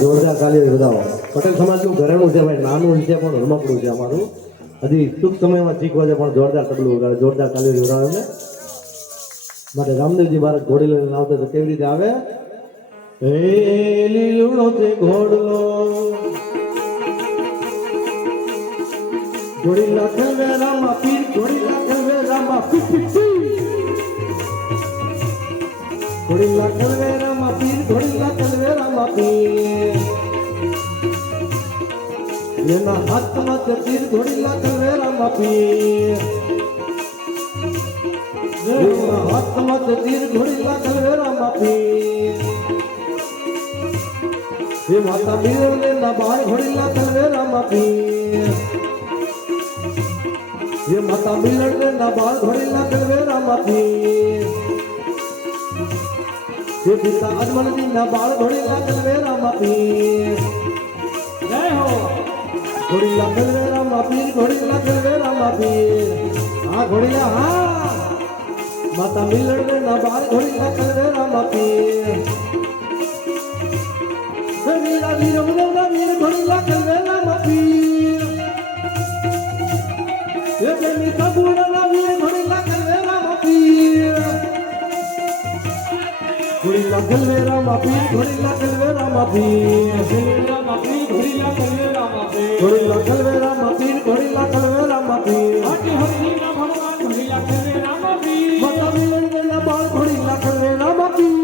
જોરદાર તાલી બતાવો. પટેલ સમાજનું ઘરેણું છે ભાઈ, નાનું છે પણ રમકડું છે અમારું. હજી ટૂંક સમયમાં શીખવા છે પણ જોરદાર તબલું વગાડે, જોરદાર તાલી વગાડે ને માટે રામદેવજી મહારાજ ઘોડી લઈને આવતા તો કેવી રીતે આવે? હે લીલુડો તે ઘોડલો ઘોડી લાખલ વે રામા પીર, ઘોડી લાખલ વે રામા ઘોડી લાખલ વે રામા પીર, ઘોડી લાખલ વે રામા પીર. એના હાથમાં તે તીર, ઘોડી લાખલ વે રામા પીર. એના હાથમાં તે તીર, ઘોડી લાખલ વે રામા પીર. એ માતા મીરને ના બાળ, ઘોડી લાખલ વે રામા પીર. ये माता मिलने ना बाल घोड़ी लाखल वे रामा पीर. ये पिता अजमल दी ना बाल घोड़ी लाखल वे रामा पीर. जय हो घोड़ी लाखल वे रामा पीर, घोड़ी लाखल वे रामा पीर. हाँ घोड़िया हाँ माता मिलने ना बाल घोड़ी लाखल वे रामा पीर. वीरा वीर वीर घोड़ी लाखल वे रामा पीर. ये बेनी कबूड़ा वीर घोड़ी लाखल वे रामा पीर. घोड़ी लाखल वे रामा पीर, घोड़ी लाखल वे रामा पीर. घोड़ी लाखल वे रामा पीर, घोड़ी लाखल वे रामा पीर. घोड़ी लाखल वे रामा पीर. आटी हरी ना भगवान घोड़ी लाखल वे रामा पीर. माता मिलन के ना बाल घोड़ी लाखल वे रामा पीर.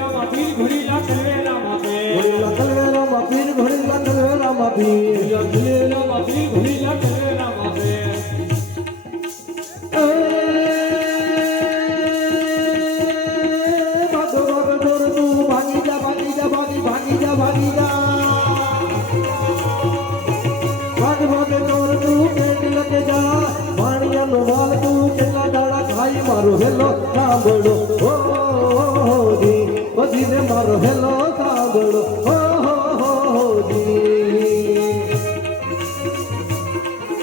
रामा पीर घोड़ी लाखल वे रामा पीर. घोड़ी लाखल वे रामा पीर, घोड़ी लाखल वे रामा पीर. रामा पीर घोड़ी लाखल वे रामा पीर. मारो हेलो सांभळो हो जी, ओ जी ने मारो हेलो सांभळो हो जी.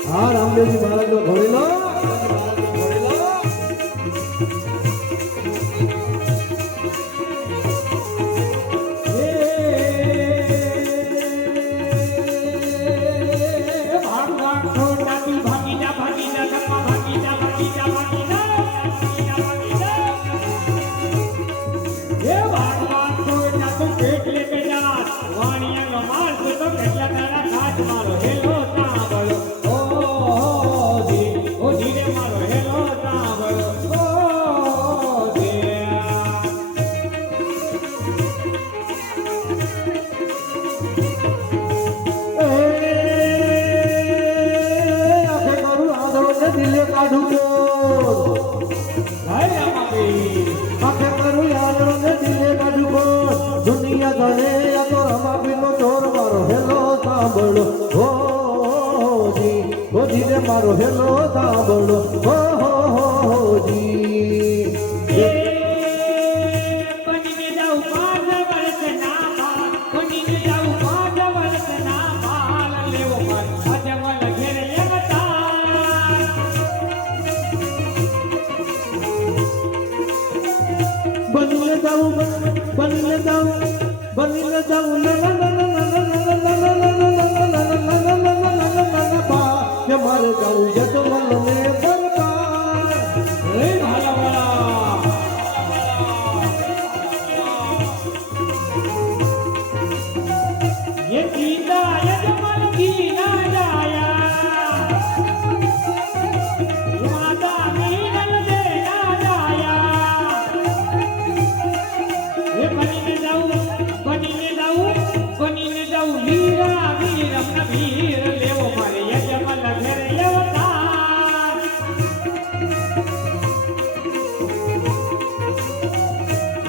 हाँ रामदेवजी महाराज नो घोड़ेलो दिले काढू आखे करू यार दिले काढू दुनिया गणे या तो रमा बिनो चोर मारो हेलो सांभळो हो जी, हो जी रे मारो हेलो सांभळो हो जी. बनीले जाऊ ना ना ना ना ना ना ना ना ना ना ना ना ना ना बा ये मारे जाऊ ये तो मन में बरकार रे भाला भाला. ये कीना ये जमल कीना जाया माता मीनल दे ना जाया. ये बनीले जाऊ वीरा वीर वीर लेवो मारे यजमल घर अवतार.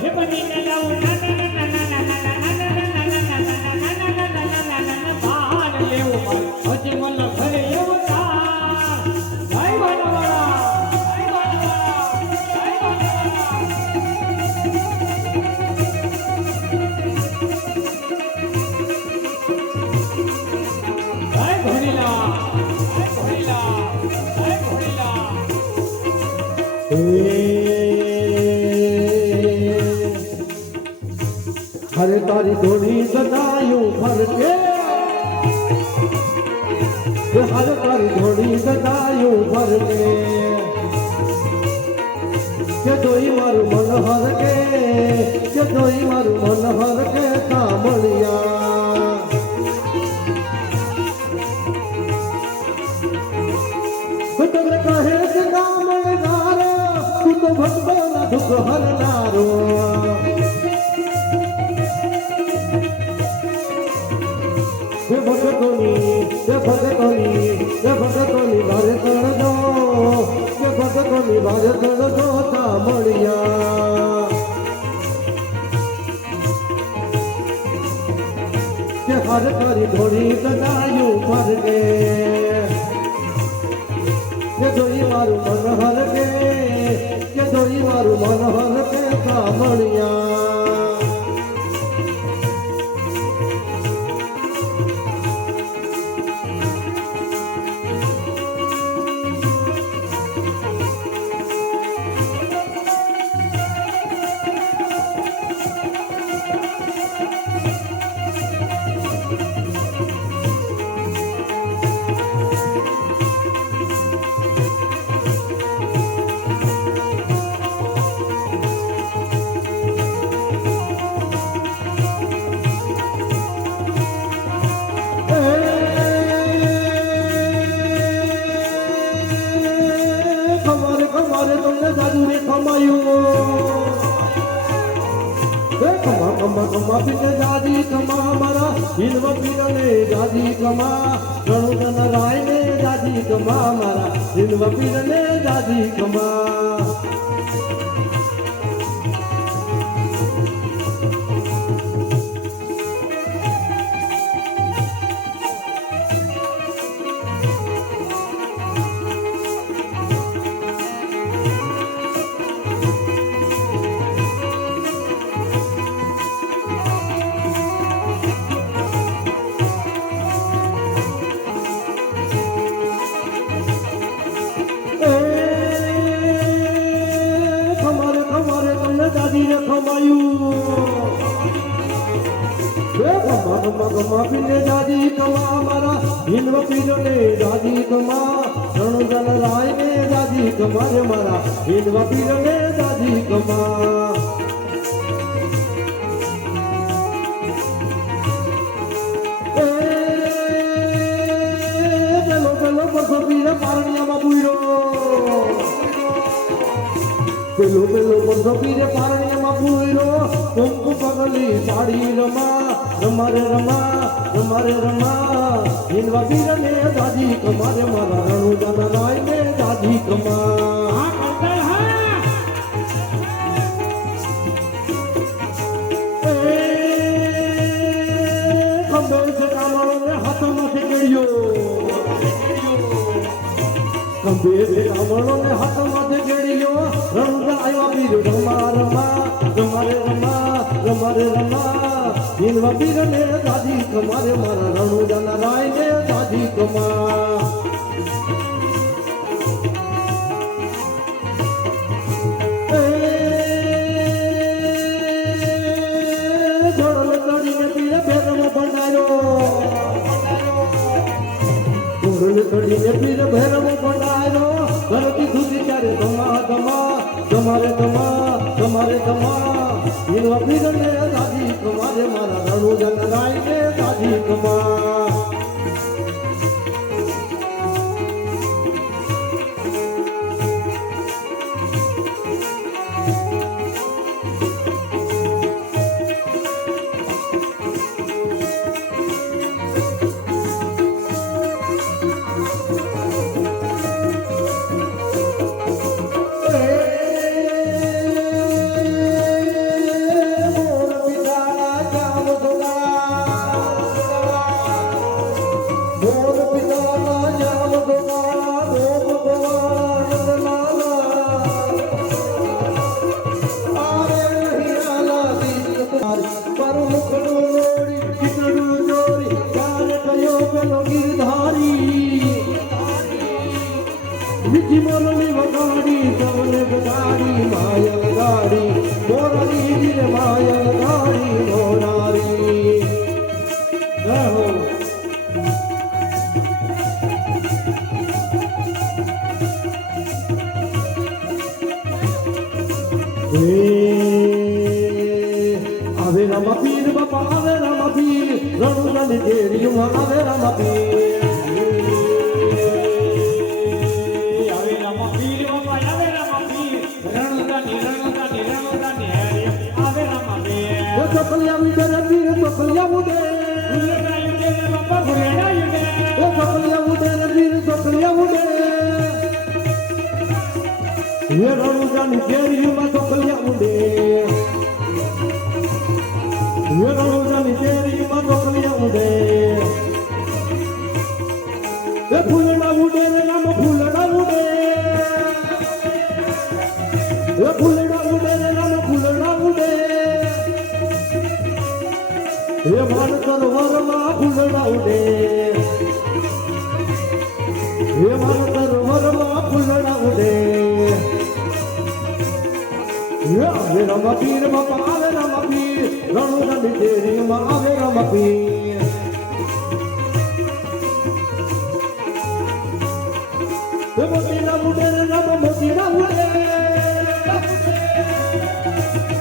हे बनी न जाऊ ना ना ना ना ना ना ना ना ना ना ना बाल लेवो मारे यजमल घर अवतार. भाई बनवाला भाई बनवाला. हरे तारी धोनी सदायूं भर के हरे तारी धोनी सदायूं भर के जोई मारू मन हर के जोई मारू मन हर के कामड़िया तुझे कहे कि कामड़दारो तू तो भक्तो न दुख हरनारो भगतोनी बारे तण दो भगतोनी बारे तण दो कामड़िया हर तारी धोड़ी सदायूं भर के जोई मारू मन हर के जोई मारू मन हर के कामड़िया कमा पीने जादी कमा मारा हिंदव पीरने जादी कमा रणुजन राय ने जादी कमा मारा हिंदव पीरने जादी कमा पीने जादी कमा मारा हिंदव पीरने जादी कमा रणुजन राय ने जादी कमा रे मारा हिंदव पीरने जादी कमा चलो चलो बसो पीर पारनिया बाबूरो चलो चलो बसो पीर पारनिया बाबूरो कुंकु पगली साड़ी रमा रमारे रमा रमारे रमा हिंदवा पीरने दादी कमा रे मारा रणुजन राय ने दादी कमा खंबे से कामड़ों ने हाथों में से गिरियो खंबे से कामड़ों ने हाथों में से गिरियो रणुजन आया पीर रमा रमा रमारे रमा रमारे रमा हिंदवा पीरने दादी कमा रे मारा रणुजन राय ने दादी कमा घोड़ल चढ़ी ने पीर भैरव बनायो घोड़ल चढ़ी ने पीर भैरव बनायो धरती धुती चारे धमा धमा धमारे धमा धमारे धमा हिंदवा पीरने दादी कमा रे मारा रणुजन राय ने दादी कमा माया गाड़ी मोरा રામાપીર બાપા આવે રામાપીર રણુદાની કેરીમાં આવે રામાપીર આવે રામાપીર બાપા આવે રામાપીર રણુદાની આવે રામાપીર ચોકલિયા ઉડે રે પીર ચોકલિયા ઉડે ફૂલડા યુગે બાપા ફૂલડા યુગે ચોકલિયા ઉડે રે પીર ચોકલિયા ઉડે એ રણુદાની કેરીમાં ચોકલિયા ઉડે રણુદાની કેરીમાં ચોકલિયા ઉડે એ ફૂલડા ઉડે રે રામ ફૂલડા ઉડે એ ફૂલડા ઉડે રે રામ ફૂલડા ઉડે એ માન સરોવરમાં ફૂલડા ઉડે એ માન સરોવરમાં ફૂલડા ઉડે આવે રામાપીર બાપા આવે રામાપીર રણુદાની કેરીમાં આવે રામાપીર એ મોતીના ઉડે રે રામ મોતીના ઉડે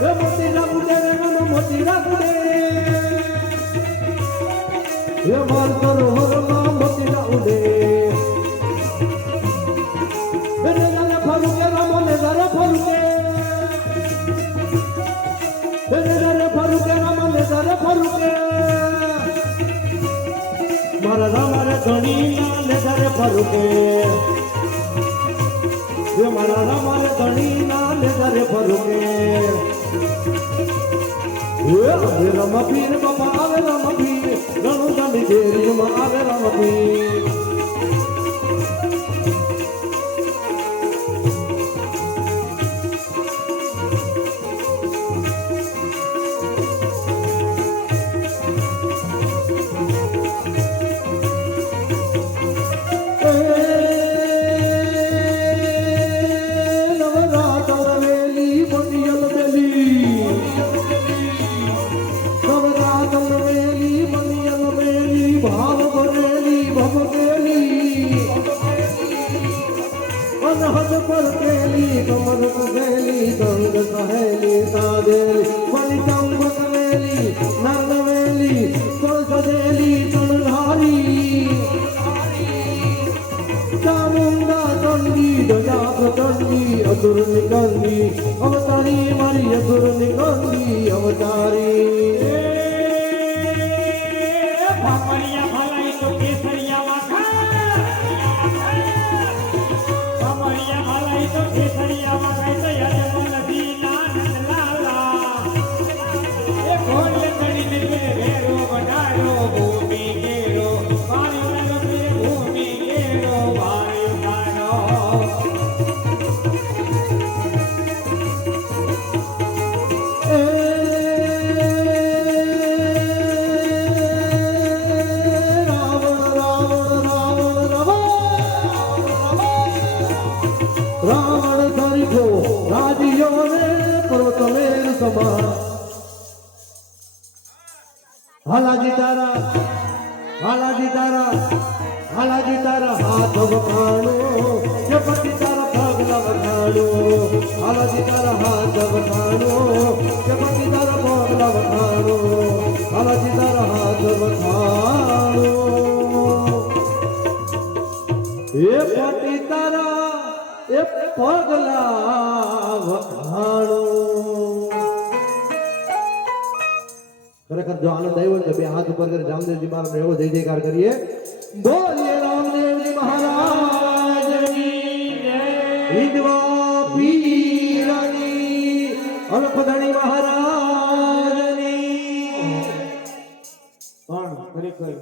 એ મોતીના ઉડે રે રામ મોતીના ઉડે એ માન સરોવરમાં મોતીના ઉડે એ નજારે ફરુકે રામ નજારે ફરુકે નજારે ફરુકે રામ નજારે ફરુકે મારા રામારે ધણીના નજારે ફરુકે એ મારા રામારે ધણીના નજારે ફરુકે એ આવે રામાપીર બાપા આવે રામાપીર રણુદાની કેરીમાં આવે રામાપીર ભાવ ભરેલી ભમકેલી અનહદ પર કેલી કમર કુબેલી ગંગ સહેલી સાદેલી મણી ચંબક વેલી નરવેલી તોળ સદેલી તણધારી ચામુંડા ચંડી ધજા પ્રચંડી અસુર નિકંદી અવતારી મારી અસુર નિકંદી અવતારી પાપડિયા ભલાઈ તો કેસરિયા વાખા પાપડિયા ભલાઈ તો કેસરિયા વાખા તો યજમન દીના નંદલાલા એ ભોલે કરીને વેરો વડાયો ભૂમિ કેરો મારી નગરે ભૂમિ કેરો મારી મારો રાવણ ધરીકો રાજીયો રે પર્વતમેર સમાન હાલાજી તારા હાલાજી તારા હાલાજી તારા હાથ વખાણો કે પતિ તારા પગલા વખાણો હાલાજી તારા હાથ વખાણો કે પતિ તારા પગલા વખાણો હાલાજી તારા હાથ વખાણો એ પતિ તારા એ પગલા વખાણો ખરેખર જો આનંદ આવ્યો ને બે હાથ ઉપર કરી રામદેવજી મહારાજ એવો જય જયકાર કરીએ બોલીએ રામદેવજી મહારાજની જય વિધવા પીરની અલખધણી મહારાજની પણ ખરેખર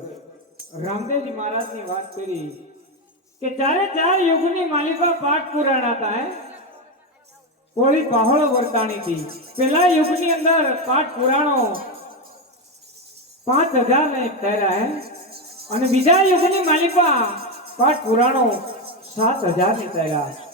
રામદેવજી મહારાજની વાત કરી કે ચારે ચાર યુગની માલિકા પાઠ પુરાણ હતા હે કોળી પહાડો વર્તાણી હતી પેલા યુગની અંદર પાઠ પુરાણો 5000 ને થયા હે અને બીજા યુગની માલિકા પાઠ પુરાણો 7000 ની થયા